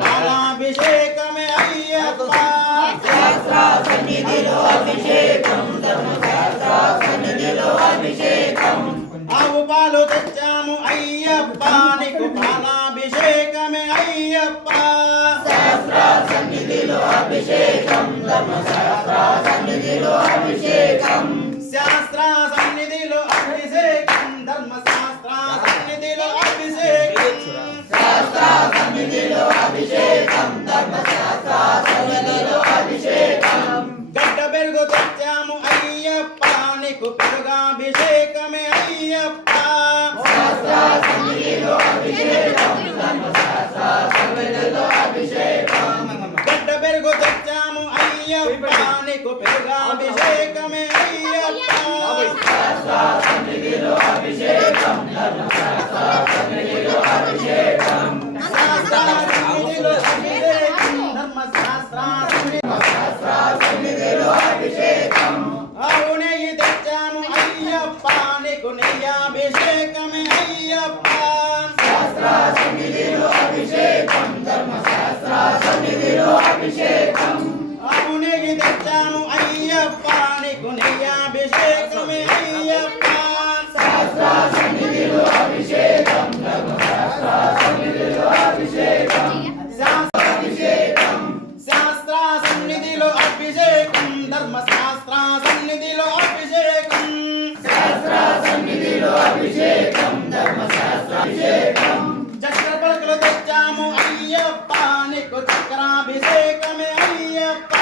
పాలాభిషేకమే అయ్యప్ప శాస్త్ర సన్నిధిలో అభిషేకం ధర్మశాస్త్ర సన్నిధిలో అభిషేకం ఆవు పాలు తెచ్చాము అయ్యప్ప నీకు పాలాభిషేకమే అయ్యప్ప శాస్త్ర సన్నిధిలో అభిషేకం ధర్మశాస్త్ర సన్నిధిలో అభిషేకం శాస్త్ర సన్నిధిలో అభిషేకం ధర్మశాస్త్ర సన్నిధిలో అభిషేకం శాస్త్ర సన్నిధిలో అభిషేకం ధర్మశాస్త్ర సన్నిధిలో అభిషేకం గడ్డ పెరుగు తెచ్చాము అయ్యప్ప నీకు పెరుగాభిషేకమే అయ్యప్ప శాస్త్ర సన్నిధిలో అభిషేకం ధర్మశాస్త్ర సన్నిధిలో అభిషేకం గడ్డ పెరుగు తెచ్చాము అయ్యప్ప నీకు పెరుగాభిషేకమే అయ్యప్ప శాస్త్ర సన్నిధిలో అభిషేకం ధర్మశాస్త్ర సన్నిధిలో అభిషేకం శాస్త్ర సన్నిధిలో అభిషేకం ధర్మశాస్త్ర సన్నిధిలో అభిషేకం ఆవు నెయ్యి తెచ్చాము అయ్యప్ప నీకు నెయ్యాభిషేకమే అయ్యప్ప శాస్త్ర సన్నిధిలో అభిషేకం ధర్మశాస్త్ర సన్నిధిలో అభిషేకం ఆవు నెయ్యి తెచ్చాము అయ్యప్ప నీకు నెయ్యాభిషేకమే అయ్యప్ప శాస్త్ర సన్నిధిలో అభిషేకం ధర్మశాస్త్ర సన్నిధిలో అభిషేకం శాస్త్ర అభిషేకం శాస్త్ర సన్నిధిలో అభిషేకం ధర్మశాస్త్ర సన్నిధిలో అభిషేకం శాస్త్ర సన్నిధిలో అభిషేకం ధర్మశాస్త్ర అభిషేకం చక్ర పలకలు తెచ్చాము అయ్యప్ప నీకు చక్రాభిషేకమే అయ్యప్ప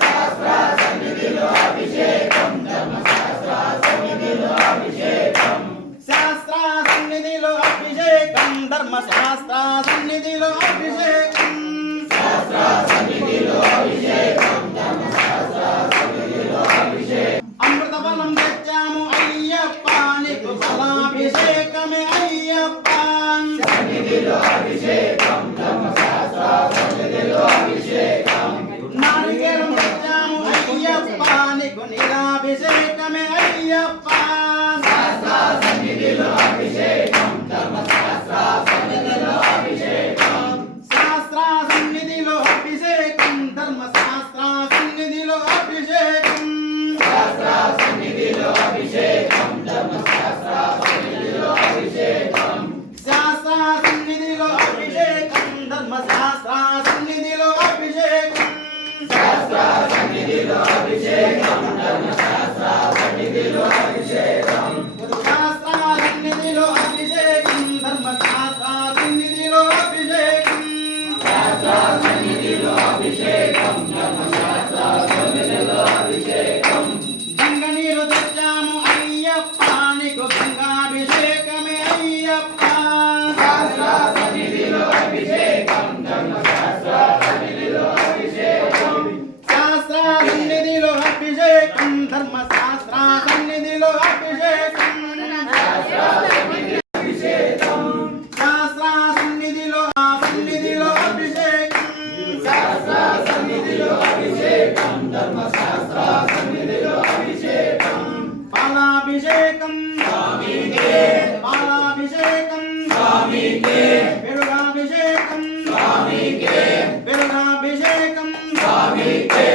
శాస్త్ర సన్నిధిలో అభిషేకం ధర్మశాస్త్ర సన్నిధిలో అభిషేకం శాస్త్ర సన్నిధిలో అభిషేకం ధర్మశాస్త్ర సన్నిధిలో అభిషేకం శాస్త్ర సన్నిధిలో అభిషేకం ధర్మశాస్త్ర సన్నిధిలో అభిషేకం అమృత బలం తెచ్చాము అయ్యప్ప నీకు బలాభిషేకమే అయ్యప్ప సన్నిధిలో అభిషేకం ధర్మశాస్త్ర సన్నిధిలో అభిషేకం నారికేలం తెచ్చాము అయ్యప్ప నీకు నీరాభిషేకమే అయ్యప్ప శాస్త్ర సన్నిధిలో అభిషేకం ధర్మశాస్త్ర సన్నిధిలో అభిషేకం శాస్త్ర సన్నిధిలో అభిషేకం ధర్మశాస్త్ర సన్నిధిలో అభిషేకం శాస్త్ర సన్నిధిలో అభిషేకం ధర్మశాస్త్ర సన్నిధిలో అభిషేకం శాస్త్ర సన్నిధిలో అభిషేకం ధర్మశాస్త్ర సన్నిధిలో అభిషేకం శాస్త్ర సన్నిధిలో అభిషేకం ధర్మశాస్త్ర సన్నిధిలో అభిషేకం శాస్త్ర సన్నిధిలో అభిషేకం ధర్మశాస్త్ర సన్నిధిలో అభిషేకం శాస్త్ర సన్నిధిలో అభిషేకం ధర్మశాస్త్ర సన్నిధిలో అభిషేకం గంగ నీరు తెచ్చాము అయ్యప్ప నీకు గంగాభిషేకమే అయ్యప్ప శాస్త్ర సన్నిధిలో అభిషేకం ధర్మశాస్త్ర సన్నిధిలో అభిషేకం శాస్త్ర సన్నిధిలో అభిషేకం ధర్మశాస్త్ర సన్నిధిలో అభిషేకం శాస్త్ర సన్నిధిలో అభిషేకం శాస్త్ర సన్నిధిలో అభిషేకం శాస్త్ర సన్నిధిలో అభిషేకం ధర్మశాస్త్ర సన్నిధిలో అభిషేకం పాలాభిషేకం స్వామికే పాలాభిషేకం స్వామికే పెరుగాభిషేకం స్వామికే పెరుగాభిషేకం స్వామికే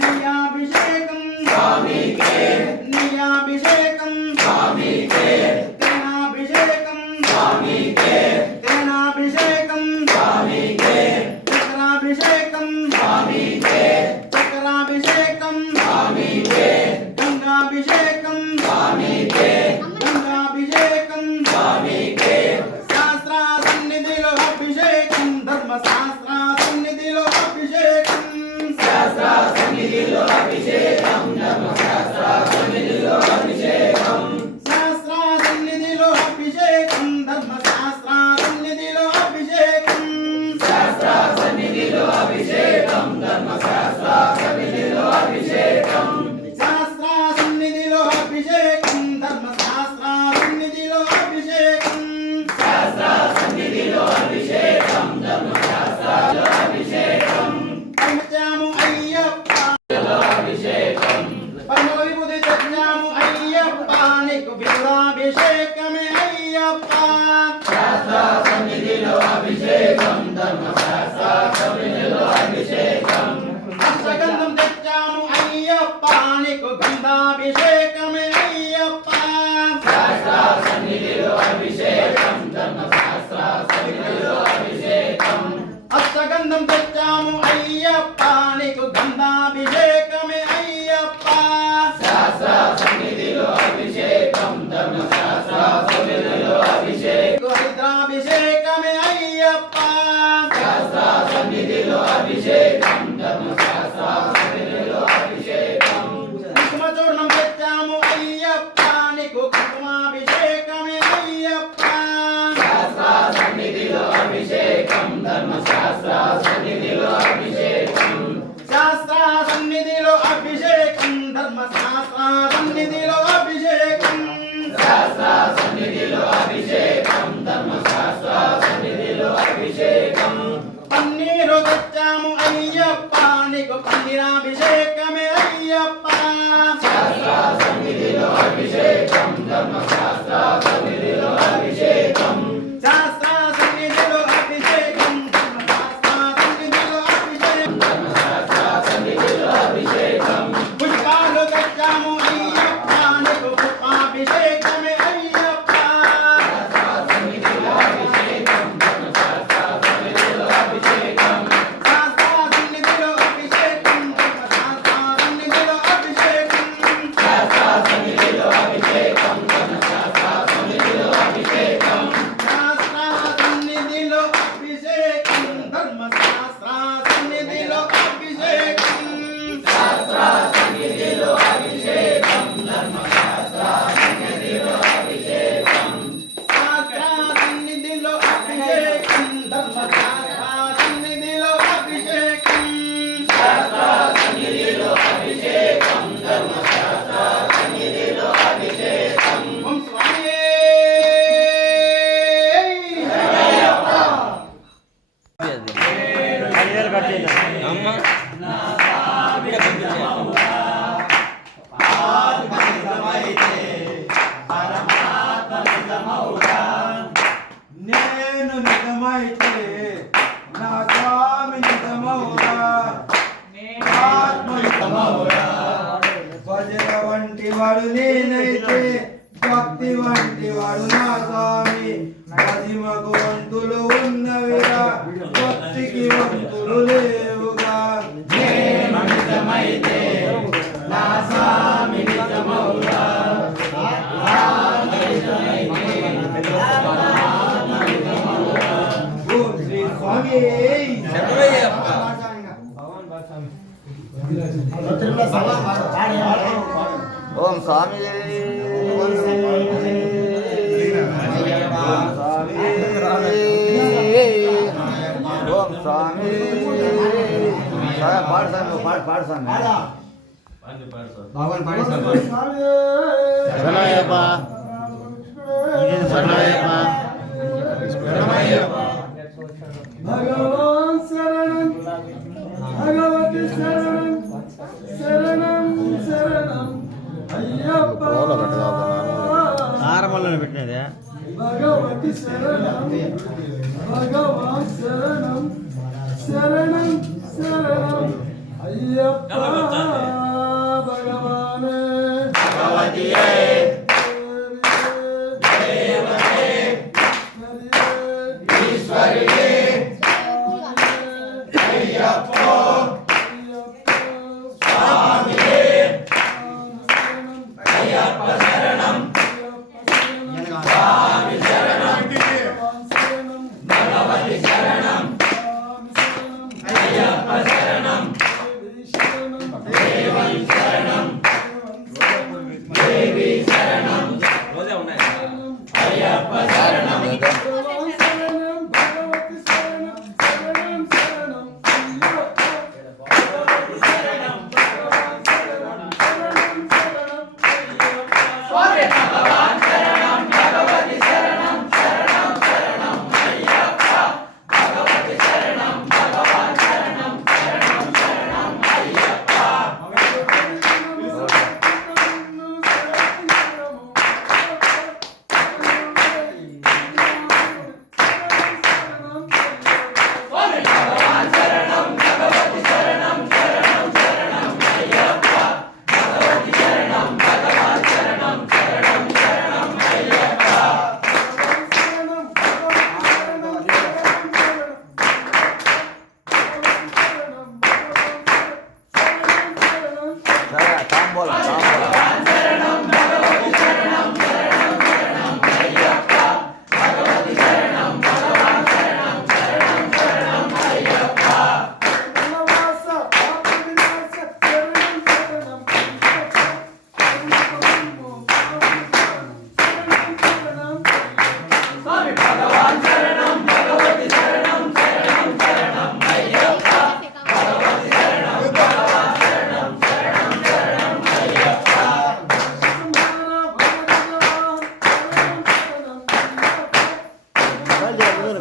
నెయ్యాభిషేకం స్వామికే నెయ్యాభిషేకం స్వామికే తేనాభిషేకం స్వామికే తేనాభిషేకం స్వామికే చక్రాభిషేకం స్వామికే చక్రాభిషేకం స్వామికే గంగాభిషేకం స్వామికే నీకు బిరుదాభిషేకమే అయ్యప్ప శాస్త్ర సన్నిధిలో అభిషేకం ధర్మశాస్త్ర సన్నిధిలో అభిషేకం అష్టగంధం తెచ్చాము అయ్యప్ప నీకు గంధాభిషేకమే అయ్యప్ప శాస్త్ర సన్నిధిలో అభిషేకం ధర్మశాస్త్ర సన్నిధిలో అభిషేకం అష్టగంధం తెచ్చాము అయ్యప్ప నీకు గంధాభిషేకమే అయ్యప్ప శాస్త్ర సన్నిధిలో అభిషేకం ధర్మశాస్త్ర సన్నిధిలో అభిషేకం హరిద్రాభిషేకమే అయ్యప్ప శాస్త్ర సన్నిధిలో అభిషేకం ధర్మశాస్త్ర సన్నిధిలో అభిషేకం కుంకుమ చూర్ణం తెచ్చాము అయ్యప్ప నీకు కుంకుమాభిషేకమే అయ్యప్ప శాస్త్ర సన్నిధిలో అభిషేకం ధర్మశాస్త్ర సన్నిధిలో అభిషేకం శాస్త్ర సన్నిధిలో అభిషేకం ధర్మశాస్త్ర సన్నిధిలో అభిషేకం శాస్త్ర సన్నిధిలో అభిషేకం ధర్మశాస్త్ర సన్నిధిలో అభిషేకం పన్నీరు తెచ్చాము అయ్యప్ప నీకు పన్నీరాభిషేకమే అయ్యప్ప శాస్త్ర సన్నిధిలో అభిషేకం ధర్మశాస్త్ర సన్నిధిలో అభిషేకం శాస్త్ర సన్నిధిలో అభిషేకం ధర్మశాస్త్ర సన్నిధిలో అభిషేకం ధర్మశాస్త్ర సన్నిధిలో అభిషేకం పుష్పాలు తెచ్చాము అయ్యప్ప నీకు పుష్పాభిషేకమే అయ్యప్ప శాస్త్ర సన్నిధిలో అభిషేకం ధర్మశాస్త్ర సన్నిధిలో అభిషేకం శాస్త్ర సన్నిధిలో అభిషేకం ధర్మశాస్త్ర సన్నిధిలో అభిషేకం శాస్త్ర సన్నిధిలో అభిషేకం ధర్మశాస్త్ర సన్నిధిలో అభిషేకం శాస్త్ర సన్నిధిలో అభిషేకం ధర్మశాస్త్ర సన్నిధిలో అభిషేకం శాస్త్ర సన్నిధిలో అభిషేకం ధర్మశాస్త్ర సన్నిధిలో అభిషేకం శాస్త్ర సన్నిధిలో అభిషేకం ధర్మశాస్త్ర సన్నిధిలో అభిషేకం శాస్త్ర సన్నిధిలో అభిషేకం ధర్మశాస్త్ర సన్నిధిలో అభిషేకం ఓం స్వామి నేను నిజమైతే నా స్వామి నిజమౌరా ఆత్మ నిజమౌరా భజన వంటి వాడు నేనైతే భక్తి వంటి వాడు నా స్వామి మహిమకు వంతులు ఉన్నవిరా భక్తికి వంతులు లేవుగా నేను నిజమైతే నా స్వామి నిజమౌరా ఓం శ్రీ స్వామి ఓం స్వామి ఓం స్వామి పాడు స్వామి పాడు స్వామి భగవాన్ పాడే శరణయ్యప్ప శరణయ్యప్ప భగవాన్ శరణం భగవతి శరణం శరణం శరణం అయ్యప్ప ఆరంభంలో పెట్టినదే భగవతి శరణం భగవాన్ శరణం శరణం శరణం అయ్యప్ప భగవానే భగవతియే ఈశ్వరియే అయ్యప్ప స్వామియే అయ్యప్ప శరణం స్వామి శరణం భగవతి శరణం అయ్యప్ప శరణం దేవి శరణం దేవి శరణం అయ్యప్ప శరణం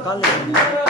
శరణం